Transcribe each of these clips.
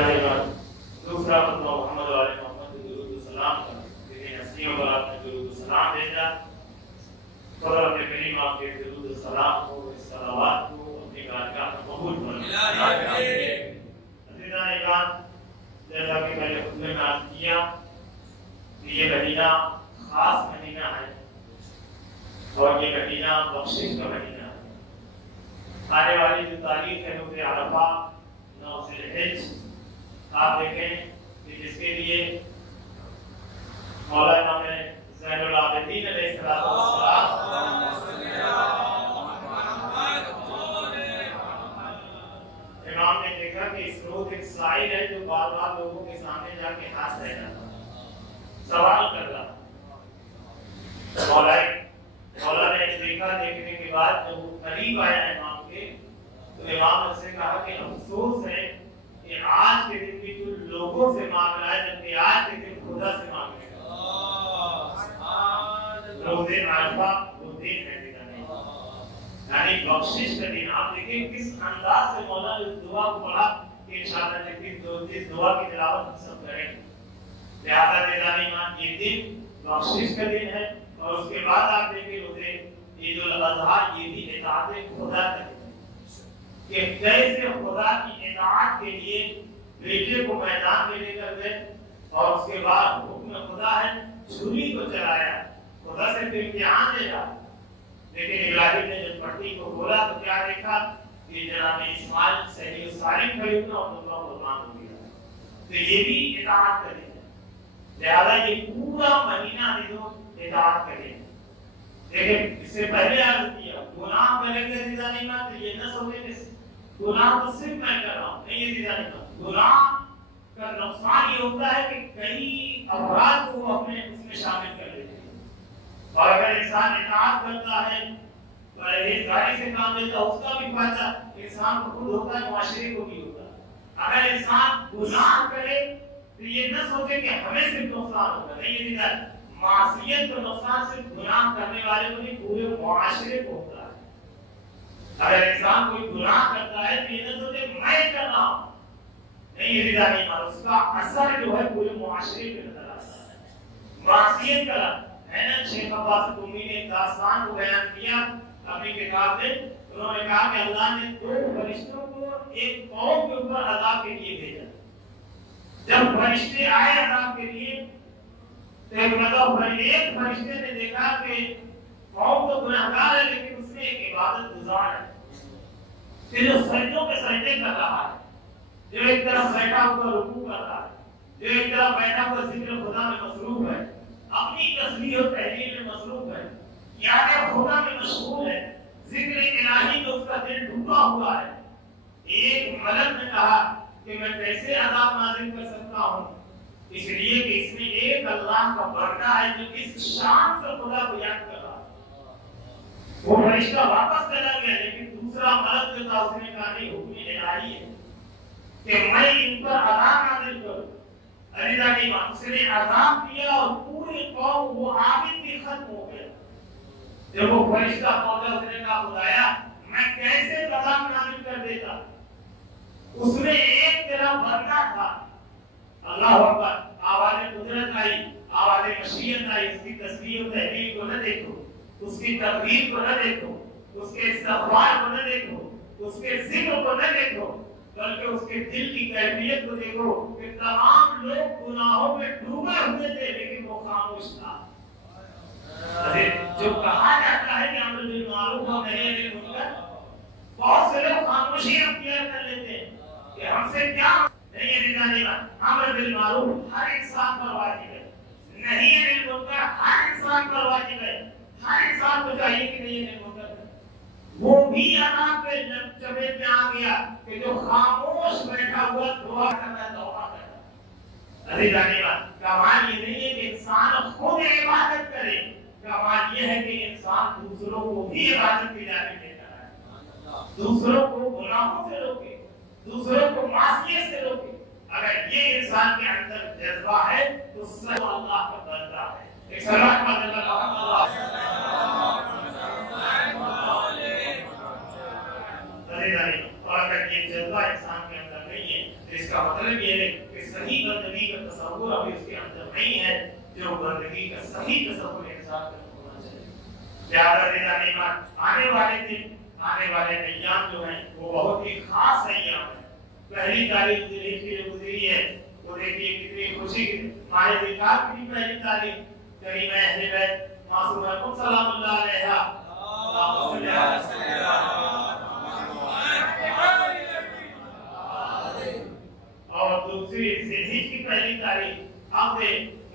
दूसरा मतलब मोहम्मद वाले मोहम्मद दुरूद सलाम का लेकिन हस्तियों पर आपने दुरूद सलाम भेजा। खुदा के करीम आपके दुरूद सलाम को, इस सलावत को अपनी बारगाह में कबूल फरमाए। अज़ीज़ान इज़ान, जैसा कि मैंने खुतबे में अर्ज़ किया कि ये महीना खास महीना है और ये महीना बख्शिश का महीना है। आने वाली जो तारीख है रोज़े अरफा 9 ज़िलहिज, आप देखें कि जिसके लिए मौलाना ने ज़ैनुल आबिदीन अलैहिस्सलाम इमाम ने देखा कि इस रोज एक साइल है जो बार बार लोगों के सामने जाके हाथ रह जाता, सवाल कर रहा। मौला ने देखा, देखने के बाद जब वो करीब आया इमाम के, तो इमाम ने उससे कहा कि अफसोस है कि आज के दिन भी तू लोगों से मांग रहा है जबकि आज के दिन खुदा से मांगेगा। रोज़े अरफा वो दिन है, यानी बख्शिश का दिन। आप देखिए किस अंदाज से मौला ने दुआ को पढ़ा कि इंशाअल्लाह इस दुआ की तिलावत हम सब करेंगे। लिहाजा देदानी ईमान ये दिन बख्शिश का दिन है। और उसके बाद आप देखिए रोज़े ईद उल अज़हा, ये भी इताअत खुदा का दिन है कि कैसे खुदा की इताअत के लिए बेटे को मैदान में लेकर गए और उसके बाद हुक्म खुदा है छुरी को चलाया, खुदा से तो इम्तिहान देगा। लेकिन इब्राहिम ने जब पट्टी को खोला तो क्या देखा कि जनाब इस्माइल सही सालिम खरीदना और दूसरा कुर्बान हो गया। तो ये भी इताअत का दिन है। लिहाजा ये पूरा महीना जो इताअत का दिन है। देखिए इससे पहले अर्ज किया गुनाह करेंगे सीधा नहीं ना, तो ये न समझे कि गुनाह तो सिर्फ मैं कर रहा हूँ, नहीं ये सीधा नहीं। गुनाह का नुकसान ये होता है कि कई अपराध को अपने उसमें शामिल कर लेते हैं। और अगर इंसान इताअत करता है, परहेज़गारी से काम लेता है, उसका भी फायदा इंसान को खुद होता है, मुआशरे को भी होता है। अगर इंसान गुनाह करे तो ये न सोचे कि हमें सिर्फ नुकसान होगा, नहीं ये सीधा मासियत का नुकसान सिर्फ गुनाह करने वाले को नहीं, पूरे मुआशरे को होता है। अगर इंसान कोई गुनाह करता है तो ये न सोचे मैं कर रहा हूँ, नहीं ये सीधा नहीं, उसका असर जो है पूरे मुआशरे पे नजर आता है। मासियत का है ना, शेख अब्बास तुमी ने एक दास्तान को बयान किया अपनी किताब में। उन्होंने कहा कि अल्लाह ने 2 फरिश्तों को एक कौम के ऊपर अज़ाब के लिए भेजा। जब फरिश्ते आए अज़ाब के लिए तो एक फरिश्ते ने देखा कि कौम तो गुनहगार है लेकिन उसमें एक इबादत गुजार है कि जो सजदों पे सजदे कर रहा है, जो एक तरफ बैठा हुआ रुकू कर रहा है, जो एक तरफ बैठा हुआ जिक्र खुदा में मसरूफ है, अपनी तस्बीह और तहलील में मसरूफ है, याद खुदा में मशगूल है, जिक्र इलाही में उसका दिल डूबा हुआ है। एक मलक ने कहा कि मैं कैसे अज़ाब नाज़िल कर सकता हूँ, इसलिए कि इसमें एक अल्लाह का बंदा है जो इस शान से खुदा को याद कर रहा है। वो फरिश्ता वापस चला गया, लेकिन दूसरा मलक जो था उसने कहा नहीं, हुक्म इलाही है कि मैं इन पर अज़ाब नाज़िल करूँ। उसने अज़ाब किया और पूरी कौम वो आबिद भी खत्म हो गया। जब वो फरिश्ता पहुंचा उसने कहा खुदाया मैं कैसे अज़ाब नाज़िल कर देता। उसमें एक तेरा बंदा था, अल्लाह अकबर, आवाज़ कुदरत आई, आवाज़ मशीयत आई, उसकी तस्बीह और तहलील को न देखो, उसकी तकबीर को न देखो, उसके इस्तग़फ़ार को न देखो, उसके जिक्र को न देखो, बल्कि उसके दिल की कैफियत को देखो कि तमाम लोग गुनाहों में डूबे हुए थे लेकिन वो खामोश था। जो कहा जाता है कि अमर बिल मारूफ और नही अनिल मुनकर, बहुत से लोग खामोशी अख्तियार कर लेते हैं कि हमसे क्या नहीं है। अमर बिल मारूफ हर इंसान पर वाजिब है, नहीं अनिल मुनकर हर इंसान पर वाजिब है। हर इंसान को चाहिए कि नहीं अनिल मुनकर वो भी अनाम पे चपेट में आ गया कि जो खामोश बैठा हुआ दुआ करता है, तौबा करता है। अरे जाने बात कमाल ये नहीं है कि इंसान खुद इबादत करे, कमाल ये है कि इंसान दूसरों को भी इबादत की जाने देता है, दूसरों को गुनाहों से रोके, दूसरों को मासियत से रोके। अगर ये इंसान के अंदर जज्बा है तो सब अल्लाह का बंदा है। एक सलात पढ़ने वाला अल्लाह और अगर ये जज्बा इंसान के अंदर नहीं है, इसका मतलब ये है कि सही बंदगी का तसव्वुर अभी उसके अंदर नहीं है, जो बंदगी का सही तसव्वुर इंसान को होना चाहिए। याद रखना आने वाले दिन, आने वाले अय्याम जो हैं वो बहुत ही खास अय्याम है। पहली तारीख जिलहिज की गुजरी है वो देखिए कितनी खुशी की माहे ज़िलक़ाद की पहली तारीख करीम अहले बैत मासूमा सलामुल्लाह अलैहा और दूसरी जिलहिज की पहली तारीख अब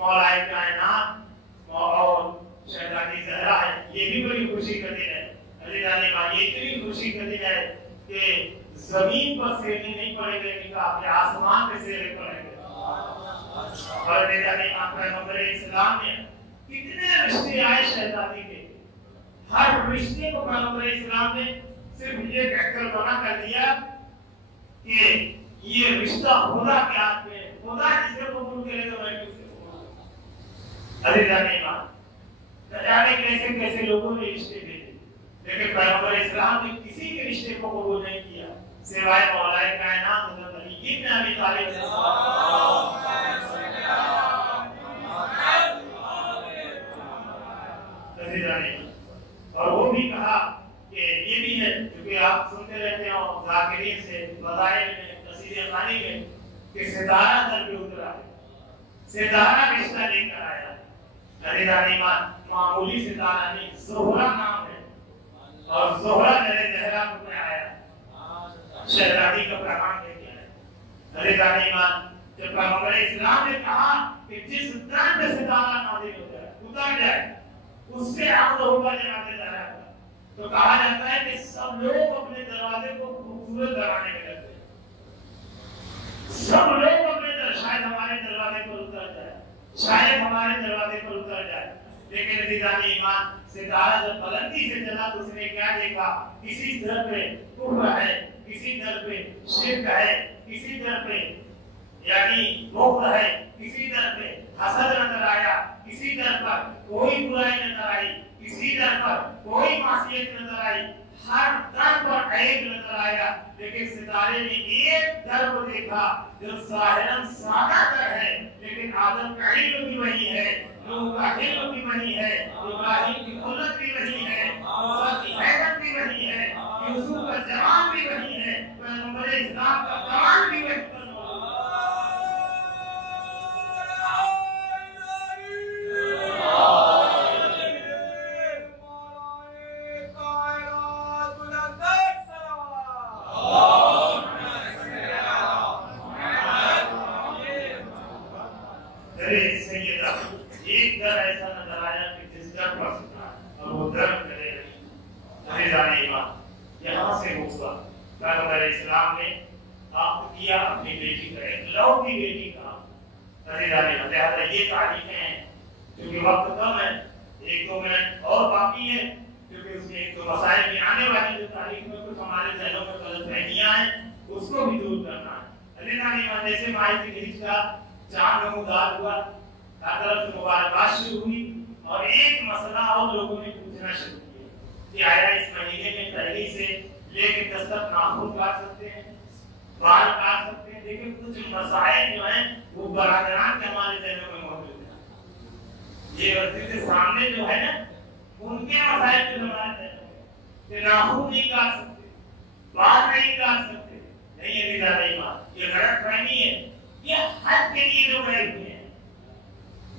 मौलाए कायनात और शहजादी ज़हरा है, ये भी बड़ी खुशी का दिन है। अली जाने वाली ये इतनी खुशी का दिन है कि जमीन पर सेने नहीं पड़ेंगे, निकाह आसमान पे सेने पड़ेंगे। और पैगंबर इस्लाम ने कितने रिश्ते आए शहजादी के, हर रिश्ते को पैगंबर इस्लाम ने सिर्फ ये कहकर मना कर दिया कि ये रिश्ता खुदा के हाथ में, खुदा जिसे कबूल करेगा वही उसे कबूल। अली जाने कैसे कैसे लोगों ने रिश्ते भेजे, लेकिन पैगंबर इस्लाम ने किसी के रिश्ते को कबूल नहीं किया सिवाय मौलाए कायनात हज़रत अली इब्न अबी तालिब। और वो भी कहा कि ये भी है क्योंकि आप सुनते रहते हो ज़ाकिरीन से फ़ज़ाइल में कसीदे ख़ानी में कि सितारा दर पे उतरा है, सितारा रिश्ता लेकर आया। अली मामूली सितारा नहीं, ज़ोहरा नाम है और ज़ोहरा मेरे ज़हरा को में आया, शहजादी का पैगाम लेके आया। अली जब पैगंबर इस्लाम ने कहा कि जिस दर पे सितारा नाज़िल होता है उतर जाए उससे आमद होगा जनाब ज़हरा का, तो कहा जाता है कि सब लोग अपने दरवाजे को खूबसूरत बनाने में लगते हैं, सब लोग अपने शायद हमारे दरवाजे पर उतर जाए, शायद हमारे दरवाजे पर उतर जाए। लेकिन निजाने ईमान सितारा जब बुलंदी से चला तो उसने क्या देखा, किसी दर पे कुफ्र है, किसी दर पे शिर्क है, किसी दर पे यानी बुग़्ज़ है, किसी दर पे हसद नजर आया, किसी दर पर कोई बुराई नजर आई, किसी दर पर कोई मासियत नजर आई, हर दर पर ऐब नजर आया। लेकिन सितारे ने एक दर को देखा जो ज़ाहिरन सादा दर है, लेकिन आदम का इल्म भी वही है, नूह का इल्म भी वही है, इब्राहिम की खुलत भी वही है, मूसा की हैबत भी वही है, यूसुफ का जमाल भी वही है, पैगंबर इस्लाम का कमाल भी वही है। एक दर ऐसा नजर आया कि जिस दर पर और वो दर करे नहीं जाने यहाँ से होगा। पैगंबर इस्लाम ने आप किया अपनी बेटी का, एक लौकी बेटी का लिहाजा ये तारीखें हैं क्योंकि वक्त कम है, एक दो मिनट और बाकी है क्योंकि उसमें एक दो मसाइल भी आने वाली जो तारीख में कुछ हमारे जहनों में गलतफहमियां हैं उसको भी दूर करना है। जैसे माह ज़िलहिज का चांद नमूदार हुआ, तरफ से मुबारकबाद शुरू हुई और एक मसला और लोगों ने पूछना शुरू किया कि आया इस महीने में पहले से लेके 10 तक नाखून काट सकते हैं, बाल काट सकते हैं, लेकिन कुछ मसाइल जो हैं वो बरादरान के हमारे जहनों में मौजूद है। ये वक्त के सामने जो है ना उनके मसाइल जो हमारे जहनों में कि नाखून नहीं काट सकते, बाल नहीं काट सकते, नहीं ये विदा नहीं बात, ये गलतफहमी है। ये हज के लिए जो गए हुए हैं,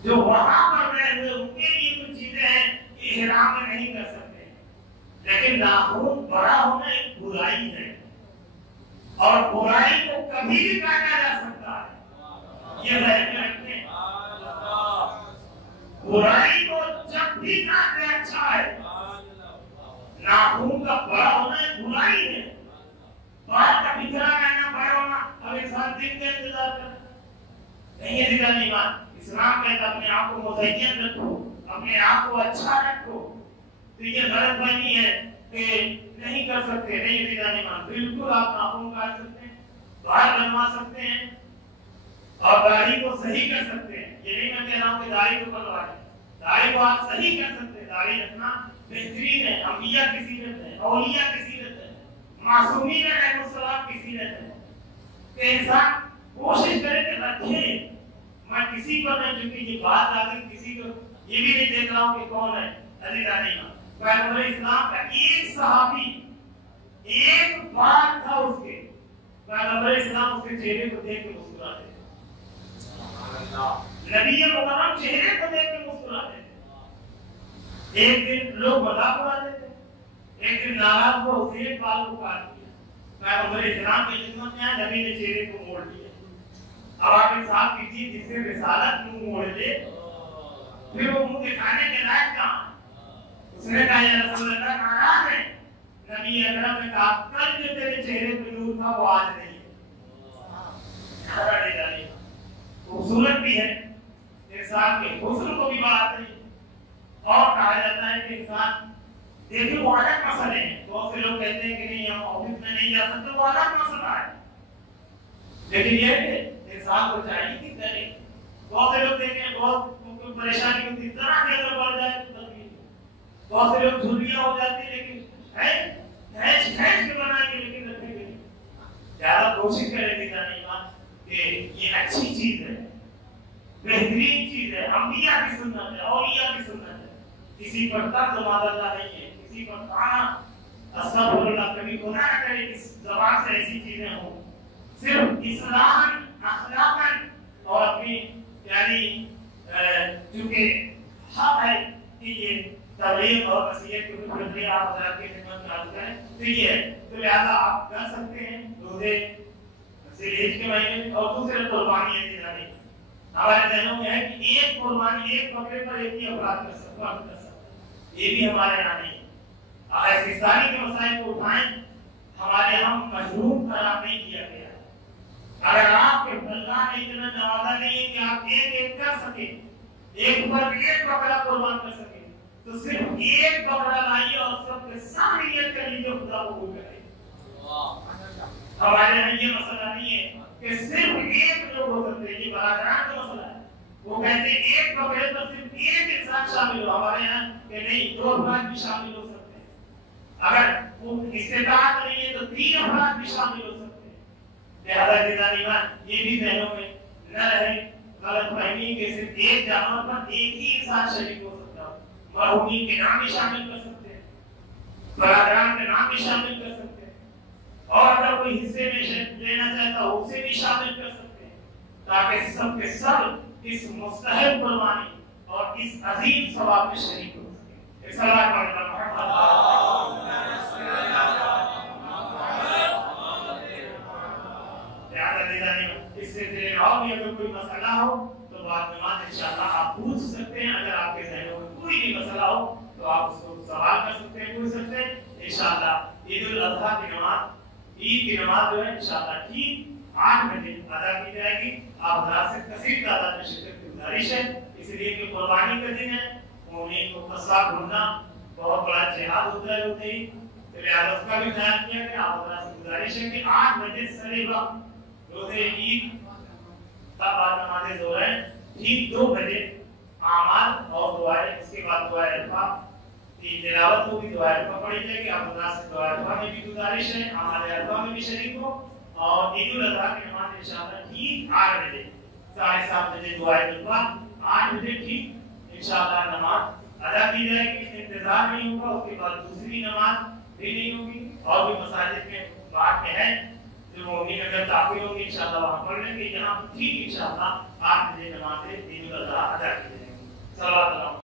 जो वहां पर गए हुए उनके लिए कुछ चीजें हैं कि इहराम में नहीं कर सकते, लेकिन नाखून बड़ा होना एक बुराई है और बुराई को कभी भी काटा जा सकता है, ये ध्यान में रखें। बुराई को जब भी काटे अच्छा है, नाखून का बड़ा होना एक बुराई है। बाल का बिखरा रहना, बड़ा होना, अब इंसान दिन का इंतजार करना नहीं है। जिदा नहीं मान इस्लाम कहता अपने आप को मुज़य्यन रखो, अपने आप को अच्छा रखो। तो ये गलतफहमी है कि नहीं कर सकते, नहीं जिदा नहीं मान, बिल्कुल आप नाखून काट सकते हैं, बाल बनवा सकते हैं और दाढ़ी को सही कर सकते हैं। ये नहीं मैं कह रहा हूँ कि दाढ़ी को बनवा लें, दाढ़ी को आप सही कर सकते हैं। दाढ़ी रखना बेहतरीन है, अंबिया की सीरत है, औलिया की सीरत है, मासूमीन अलैहिस्सलाम की सीरत है कि इंसान किसी पर नहीं, क्योंकि ये बात आ गई, किसी को ये भी नहीं देख रहा हूँ कि कौन है अजीजान ईमान। पैगंबर इस्लाम का एक सहाबी एक बार था उसके, पैगंबर इस्लाम उसके चेहरे को देख के मुस्कुराते थे। नबी मुकर्रम चेहरे को देख के मुस्कुराते थे। एक दिन लोग मजाक उड़ाते थे, एक दिन नाराज हुआ, उसे एक बाल को काट दिया। पैगंबर इस्लाम की खिदमत में आए, नबी ने चेहरे को मोड़ लिया। अब आप इंसाफ कीजिए, जिससे रिसालत मुंह मोड़ ले, फिर वो मुंह दिखाने के लायक कहां? उसने कहा या रसूल अल्लाह, नाराज है। नबी अकरम ने कहा, कल जो तेरे चेहरे पे नूर था वो आज नहीं है। खूबसूरत भी है, इंसान के हुस्न को भी बात नहीं। और कहा जाता है कि इंसान, देखिए वो अलग मसले हैं। बहुत से लोग कहते हैं कि नहीं हम ऑफिस में नहीं जा सकते, वो अलग मसला है। लेकिन ये इंसान को चाहिए कि करे। बहुत से लोग देखें, बहुत परेशानी होती, तरह के अगर बढ़ जाए तो तकलीफ। बहुत से लोग झुर्रियां हो जाती है, लेकिन खैच के बनाएंगे, लेकिन रखेंगे नहीं। ज्यादा कोशिश करेंगे जाने कि ये अच्छी चीज है, बेहतरीन चीज है, अंबिया की सुन्नत है, औलिया की सुन्नत है। किसी पर तर्क मादला नहीं है, किसी पर ताना अस्तगफिरुल्लाह कभी गुनाह न करे, इस ज़बान से ऐसी चीजें हो। सिर्फ इस्लामन अखलाकन और अपनी यानी चूंकि हक है कि ये तबलीग और नसीहत की प्रक्रिया आप हज़रात की खिदमत में आते हैं, तो ये है। तो लिहाजा आप कर सकते हैं रोजे ज़िलहिज के महीने में, और दूसरे कुर्बानी है जाने। हमारे जहनों में है कि एक कुर्बानी एक बकरे पर एक ही अफराद कर सकता है, ये भी हमारे यहाँ नहीं है। अगर इस्लामी के मसाइल को उठाएं, हमारे यहाँ मजरूम करार नहीं किया गया। अगर आपके अल्लाह ने इतना नवाजा नहीं है कि आप एक एक कर सके, एक पर एक बकरा कुर्बान कर सके, तो सिर्फ एक बकरा लाइए और सबके सामने नियत कर लीजिए खुदा कबूल करे। हमारे यहाँ ये मसला नहीं है कि सिर्फ एक लोग हो सकते हैं, ये बरादरान का मसला है। वो कहते हैं एक बकरे पर सिर्फ एक इंसान शामिल हो, हमारे यहाँ कि नहीं, दो अफराद भी शामिल हो सकते हैं। अगर वो इस्तेताअत नहीं है तो 3 अफराद भी शामिल हो सकते हैं। लिहाजा ईमान ये भी जहनों में न रहे गलतफहमी के सिर्फ एक जानवर पर एक ही इंसान शरीक हो सकता है। मरहूमीन के नाम भी शामिल कर सकते हैं, बरादरान के नाम भी शामिल कर सकते हैं, और अगर कोई हिस्से में लेना चाहता हो उसे भी शामिल कर सकते हैं, ताकि सब के सब इस मुस्तहब कुर्बानी और इस अजीम सवाब में शरीक हो सके। इस सलाह का इससे और भी अगर कोई मसला हो तो बाद में इंशाअल्लाह आप पूछ सकते हैं। अगर आपके ज़हनों में कोई भी मसला हो तो आप उसको सवाल कर सकते हैं, पूछ सकते हैं। इंशाअल्लाह ईद उल अज़हा की नमाज, ईद की नमाज जो है इंशाअल्लाह ठीक 8 बजे अदा की जाएगी। आप हज़रात से कसीर तादाद में शिरकत की गुजारिश है, इसलिए कि कुर्बानी का दिन है, मोमिन को कसा ढूंढना बहुत बड़ा जिहाद होता है होते ही, तो लिहाजा उसका भी ख्याल किया गया। आप हज़रात से गुजारिश है कि 8 बजे सरे वक्त रोज़े ईद बाद नमाज़ ज़ोहर है, ठीक 2 बजे आमाल और दुआएं, उसके बाद दुआएं अरफा की तिलावत होगी, दुआएं अरफा पढ़ी जाएगी। आप हज़रात से दुआएं अरफा में भी गुजारिश है, आमाल अरफा में भी शरीक हो, और ईद उल अज़हा की नमाज इंशाअल्लाह ठीक 8 बजे 7:30 बजे दुआएं अरफा, 8 बजे ठीक इंशाअल्लाह नमाज अदा की जाएगी। इंतजार नहीं होगा, उसके बाद दूसरी नमाज भी नहीं होगी, और भी मसाजिद में बात में है जो मोमिन अगर दाखिल होंगे इंशाअल्लाह वहां पढ़ लेंगे। यहाँ ठीक इंशाअल्लाह 8 बजे नमाज ईद उल अज़हा अदा की